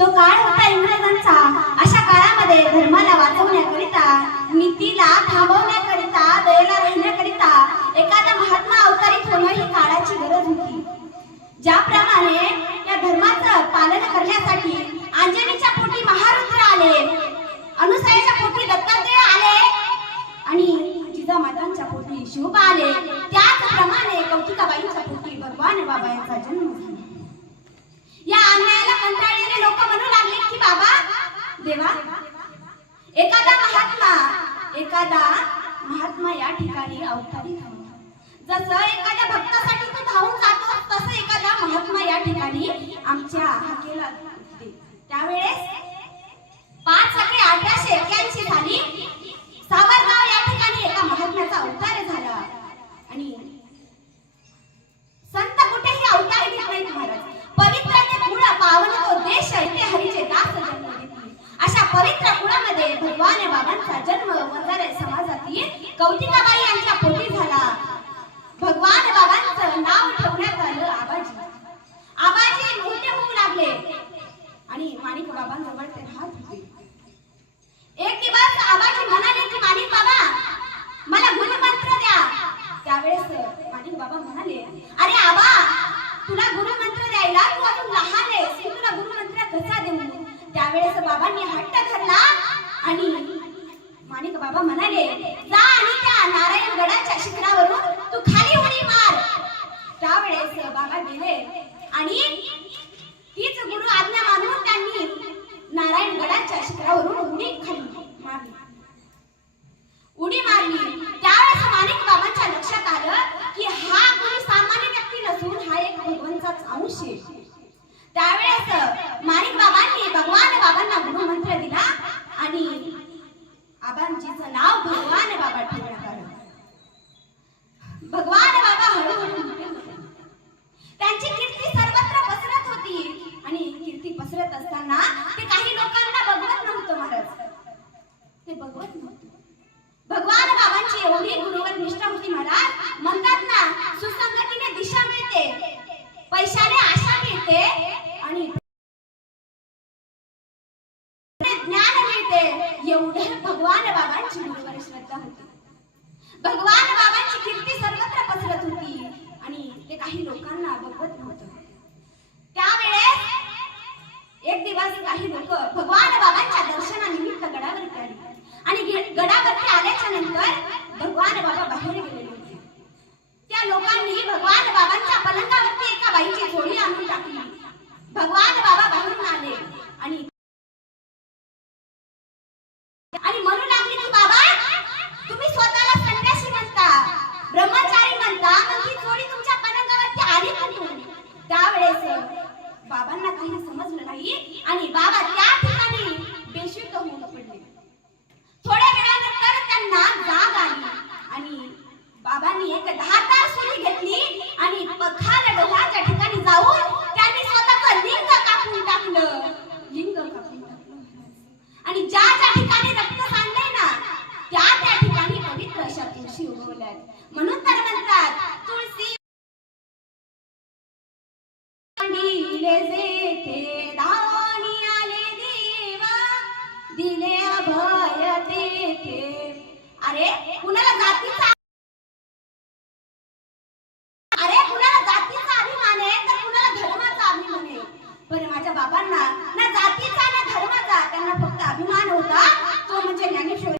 तो काळ होता इंग्रजांचा. अशा काळामध्ये धर्माला वाचवण्याकरिता नीतीला थांबवण्याकरिता दयेला राहण्याकरिता एखादा महात्मा अवतारित होणं ही काळाची गरज होती. ज्याप्रमाणे या धर्माचं पालन करण्यासाठी अंजनीच्या पोटी महारुद्र आले अनुसयाच्या पोटी दत्तात्रेय आले आणि जिजामातांच्या पोटी शिवबा आले. त्याचप्रमाणे कौतिकाबाईंच्या पोटी भगवान बाबा यांचा जन्म झाला. या की बाबा? देवा? एखादा महात्मा एखादा महात्मा या ठिकाणी अवतारी जसं एखादा कौतिकाबाई यांच्या पोटी झाला. भगवान बाबांचं नाव ठेवण्यात आलं आबाजी. आबाजी मोठे होऊ लागले. आणि माणिक बाबांजवळ ते राहत होते. एक दिवस आबाजी म्हणाले की माणिक बाबा मला गुणमंत्र द्या. त्यावेळेस माणिक बाबा म्हणाले अरे आबा तुला गुरुमंत्र द्यायला तू अजून लहान आहेस मी तुला गुरुमंत्र कसा देऊ? त्यावेळेस बाबांनी हट्ट धरला. माणिक बाबा म्हणाले जा आणि त्या नारायणगडाच्या शिखरावरून तू खाली उडी मार. त्यावेळेस बाबा गेले आणि तीच गुरु आज्ञा मानून त्यांनी नारायणगडाच्या शिखरावरून उडी खाली मारली उडी मारली त्यावेळेस माणिक बाबांच्या लक्षात आलं की हा कोणी सामान्य व्यक्ती नसून हा एक भगवंताच अंश आहे त्यावेळेस माणिक बाबांनी भगवान बाबांना गुरुमंत्र दिला आणि आबांजीचं नाव भगवान बाबा ठेवण्यात आलं भगवान बाबा हळूहळू मोठे होते त्यांची कीर्ती सर्वत्र पसरत होती आणि कीर्ती असताना ते काही लोकांना बघवत नव्हतं महाराज. ते बघवत नव्हतं. भगवान बाबांची एवढी गुरुवर निष्ठा होती महाराज. म्हणतात ना सुसंगतीने दिशा मिळते पैशाने आशा मिळते आणि ज्ञान मिळते. एवढे भगवान बाबांची गुरुवर श्रद्धा होती. भगवान बाबांची कीर्ती सर्वत्र पसरत होती आणि ते काही लोकांना बघवत नव्हतं त्यावेळेस एक दिवस काही लोक भगवान बाबांच्या दर्शनानिमित्त गडावरती आले आणि गे- गडावरती आल्याच्यानंतर भगवान बाबा बाहेर गेलेले होते त्या लोकांनी भगवान बाबांच्या पलंगावरती एका बाईची जोडी आणून टाकली. भगवान बाबा बाहेरून आले आणि आणि लागले की बाबा तुम्ही स्वतःला संन्यासी म्हणता ब्रह्मचारी म्हणता मग ही जोडी तुमच्या पलंगावरती आली कुठून त्यावेळेस बाबांना काही समजलं नाही आणि बाबा त्या ठिकाणी बेशुद्ध होऊन पडले थोड्या वेळानंतर त्यांना जाग आली आणि बाबांनी एक धारदार सुरी घेतली आणि पखार डोहाच्या ठिकाणी जाऊन त्यांनी स्वतःचं लिंग कापून टाकलं लिंग कापून टाकलं महाराज. आणि ज्या ज्या ठिकाणी रक्त सांडलंय ना त्या त्या ठिकाणी पवित्र अशा तुळशी उगवल्यात म्हणून तर म्हणतात तुळशी दिले जेथे धावणी आले देवा दिले अभय तेथे. अरे कुणाला जातीचा अरे कुणाला जातीचा अभिमान आहे तर कुणाला धर्माचा अभिमान आहे? पण माझ्या बाबांना ना जातीचा ना धर्माचा त्यांना फक्त अभिमान होता तो म्हणजे ज्ञानेश्वर